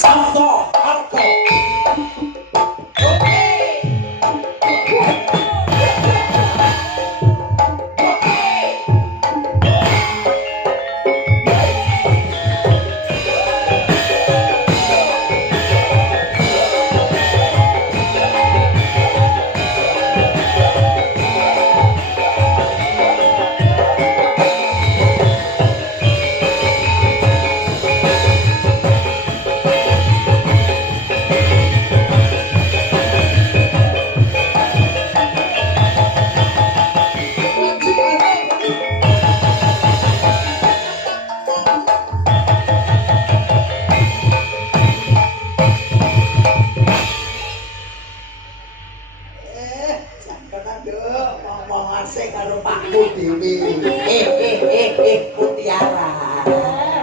Sabda Arga.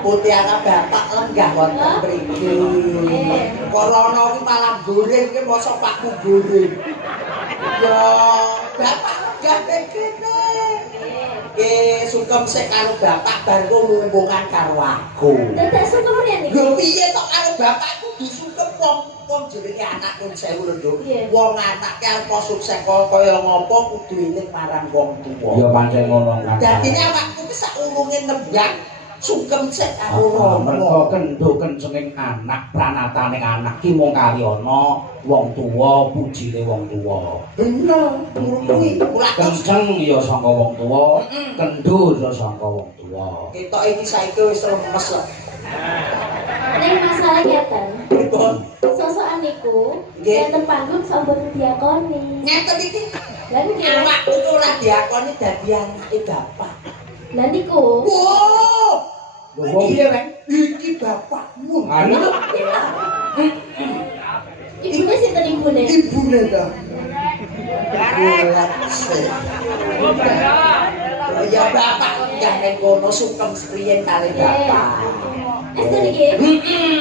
Mutiara bapak lenggah wonten mriki. Corona ki malah goreng ki mosok pakku goreng. Ya bapak lenggah kene. Nggih, sungkem sik karo bapak bar nglumbungan karo aku. Dadak sungkem riyen iki. Lho piye tok karo bapakku disungkem wong jenenge anak nun sewu lho, Nduk. Wong anake apa sukses kaya ngopo kudu eling marang wong tuwa. Ya pancen ngono kan. Dadine awakku ki saurunge nembang sungkem sik karo mergo kendho kencenging anak pranataning anak ki mung kali ana wong tuwa pujine wong tuwa. Bener, kuwi kenceng ya saka wong tuwa, kendho ya saka wong tuwa. Ketok iki saiki wis lemes lho. Ning masalah ngeten. Pripun? Sosokan niku ngeten panggung sampun diakoni. Ngeten iki. Lah niki Awakku tuh ora diakoni dadi anake bapak. Lah niku. Wow! Lho piye rek? Iki bapakmu. Anu Ibune sinten ibune? Ibune ta. Ya bapak enggak nek kono sungkem sepriyen kali bapak. Estu niki?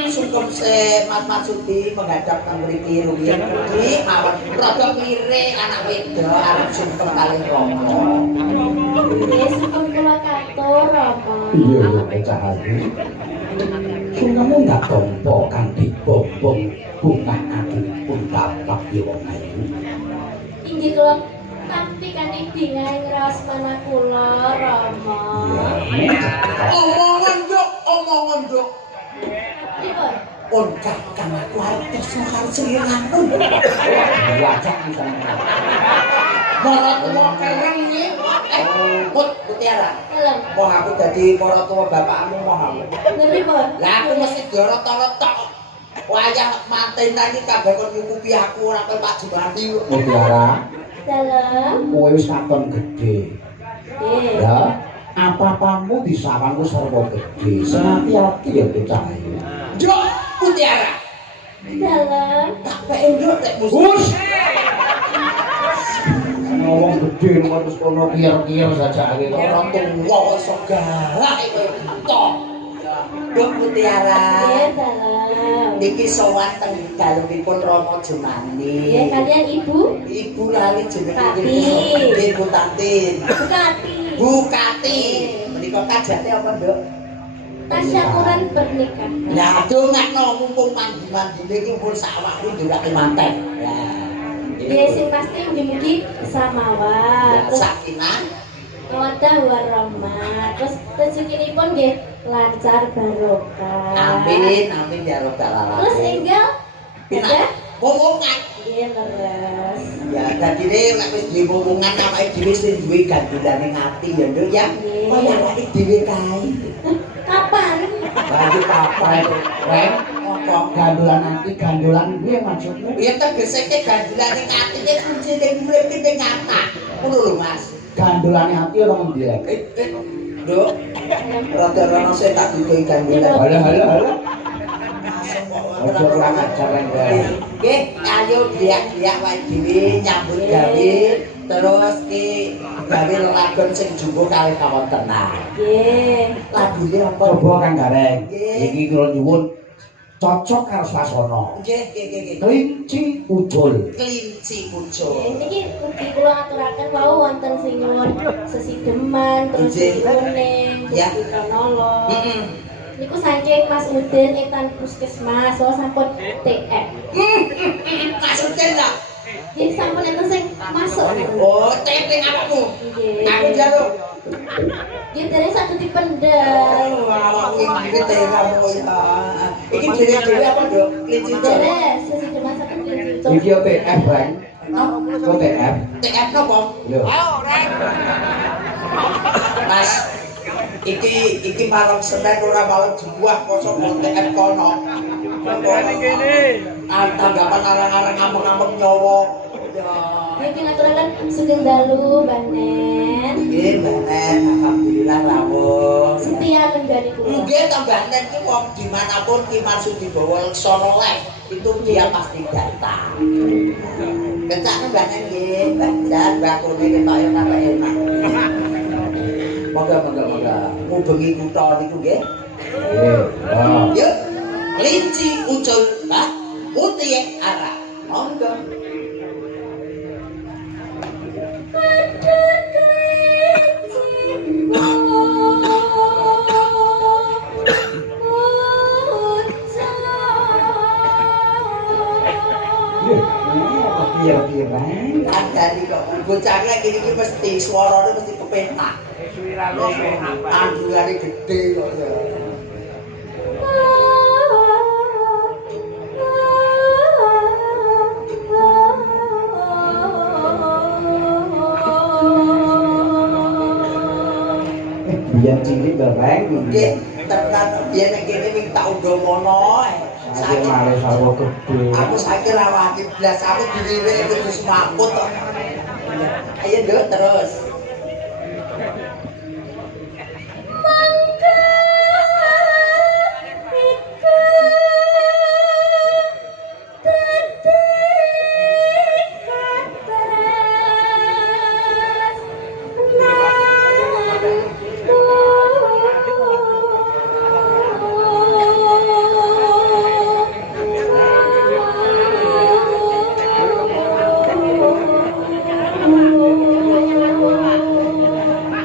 Sungkem se Mas Maksudi menghadap nang mriki rumiyin iki mawon rada mire anak wedok arep sungkem kali Romo. Nggih, sungkem kula katur apa? iya ya cahane. Sungkemu ndak tampa kanthi bombong bunga pun bapak ya wong ayu. Inggih kula tampi kanthi bingaing raos mana kula Rama. Omongan nduk. Pripun? On kakang aku arep tresno karo senenganmu. Wajak misalnya. Para tuwa kereng iki. Mutiara. Kelem. Moh aku dadi para tuwa bapakmu moh aku. Lha pripun? Lah aku mesti diorot-orot. Wayah manten iki kabeh kon nyukupi aku ora kowe Pak Jumati. Mutiara, Dalem. kowe wis katon gedhe. Nggih. Ya, apa-apamu disawanku sarwa gedhe. Sing ati-ati ya bocah ayu. Nduk Mutiara. Dalem. Tak peke nduk nek musuh. Hus. Ngomong gedhe terus kono kiyer-kiyer saja ae. Ora tuwa kok iso galak kowe tok. Nduk Mutiara. Nggih, dalem. Niki sowan teng dalemipun Rama Jumani. Nggih, kalian ibu? Ibu lali jenenge Tati. Nggih, Bu Tatin. Bukati. Bukati. Menika kajate apa, Nduk? Tasyakuran pernikahan. Lah dongakno mumpung mandi-mandine iki pun sawakku ndurake manten. Lah. Nggih, sing pasti mugi-mugi samawat. Terus Sakinah. mawaddah warahmah. Terus rezekinipun nggih lancar barokah. Amin, amin ya rabbal alamin. Terus enggal Pinak omongan. nggih leres. Ya dadine nek wis duwe omongan awake dhewe sing duwe gandulane ngati ya, Nduk ya. Nggih. Kaya awake dhewe kae. Kapan? Bagi kapan Rek, apa? gandolan nanti gandolan kuwi maksudmu? Ya tegese ke gandulane ngati iki kuncine urip iki ning ngatak. Ngono lho, Mas. Gandolane ati ora ngendi rek? Nduk. Rada-rada sing tak duwe gandulan. Halo. Ojo kurang ajar rek. Nggih, ayo biak-biak wae dhewe nyambut gawe terus ki gawe lagon sing jumbo kalih kawontenan. Nggih. Lagune apa? Coba Kang Gareng. Nggih. Iki kula nyuwun cocok karo swasana. Nggih. Kelinci udul. Kelinci muncul. Niki ugi kula aturaken wau wonten sing nyuwun sesideman terus Nggih. kuning, Ya. Gusti Pranala. Heeh. Niku saking Mas Udin Iklan Puskesmas, so sampun TF. Mas Udin lah. Jadi sampun enten sing masuk. Oh, TF ning awakmu. Aku njaluk. Ya dari satu dipendam. Oh, awak iki teramu ya. Iki dhewe apa, Dok? Kelinci Deres, sesi dimasakan kelinci. Iki yo TF, Bang. Kok TF? TF nopo? Lho. Mas, iki malam Senin ora malam Jumat kosong TF kono. Tanggapan arang-arang ngamuk-ngamuk nyawa. Ya. Mungkin aturaken sugeng dalu Banen. Nggih, Banen, alhamdulillah rawuh. Setia menjadi kula. Nggih, to Banen ki wong dimanapun Ki Marsudi bawa sono live, itu dia pasti datang. Kencang Banen nggih, dan bakune ketoyo napa enak. Moga. Ngubengi kutha niku nggih. Nggih. Yuk, kelinci ucul, Mbak. Putih arah. Monggo. Piye, Bang? Kandhani kok bocah iki mesti swarane mesti kepenak. Andurane gedhe kok ya. Biyen cilik lho, Bang. Nggih, tenan biyen nek kene wing tak undomono. Saiki malah sarwa gedhe. Aku saiki ra wani blas, aku dilirik kudu semaput kok. Ayo Nduk terus.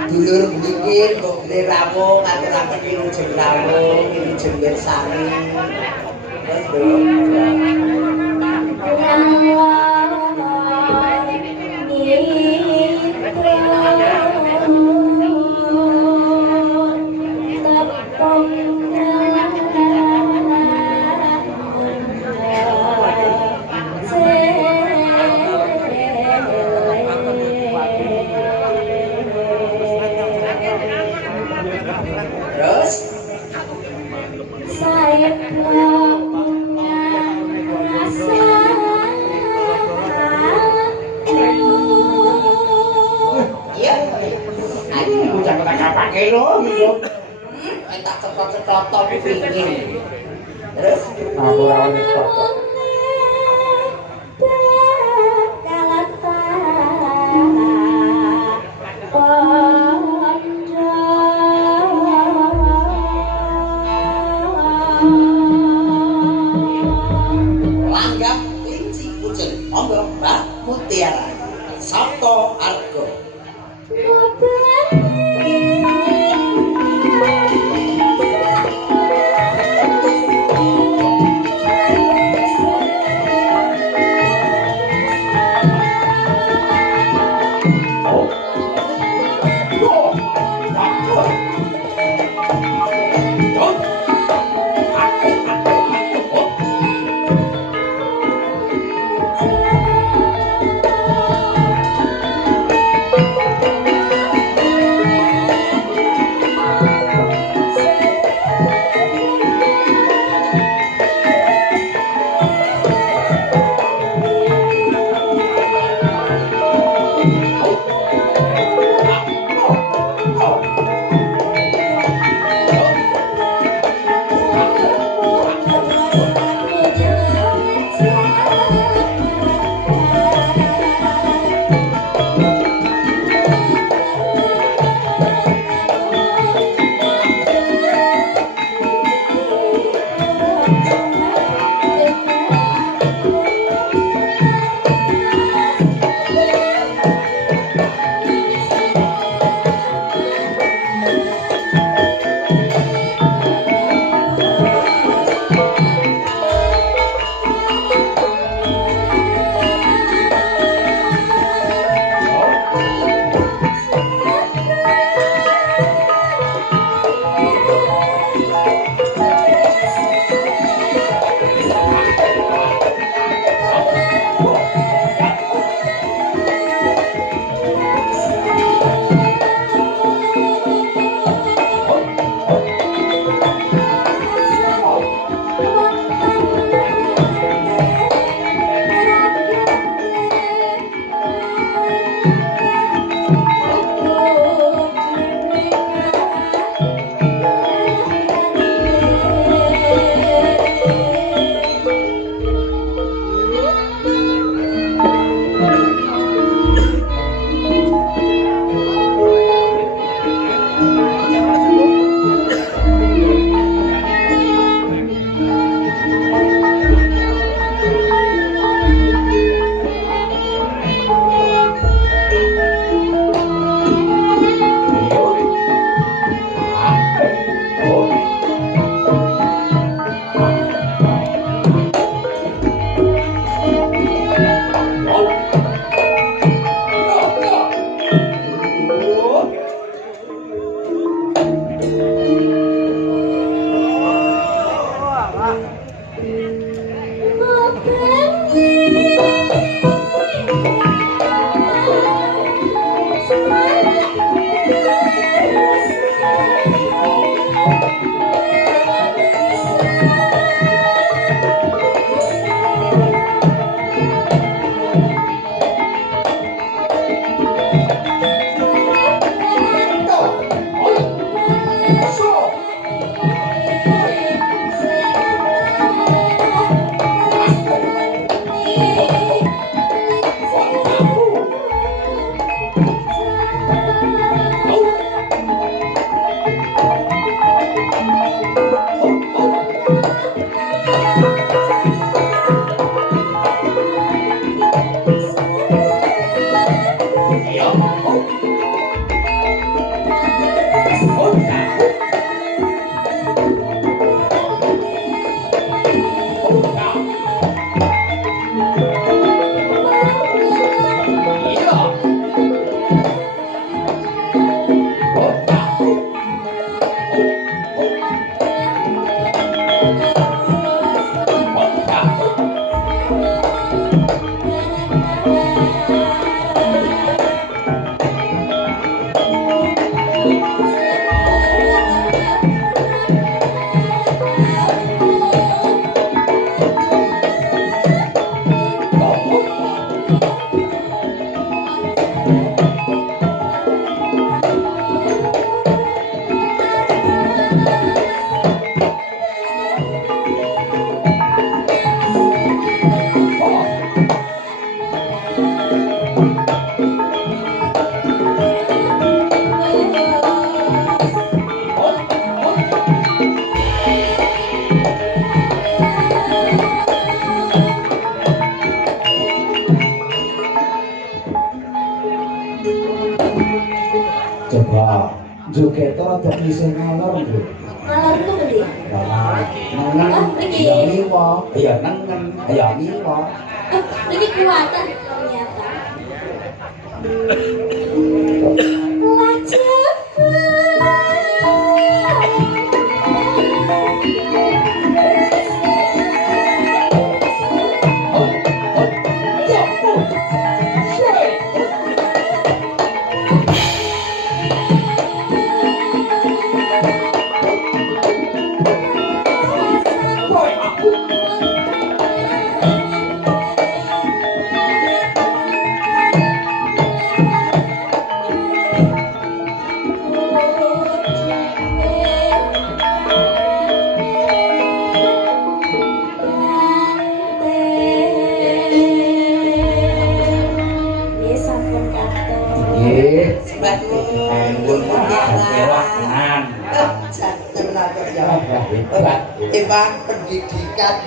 Dulur mbikin kok gede rawuh ngaturaken wilujeng rawuh, wilujeng mirsani. Terus terus Saya punya rasa iya. Aku bocah kok pake lho gitu. Tak cetot-cetot kupinge. Terus Aku ora wani kok. langgam kelinci ucul. Monggo Mbak Mutiara. Sabto Argo. Coba joget rada isih ngalor lho. Ngalor itu gede. Nengen ya liwa, ya nengen ya liwa. Ini kuatan ternyata. Pendidikan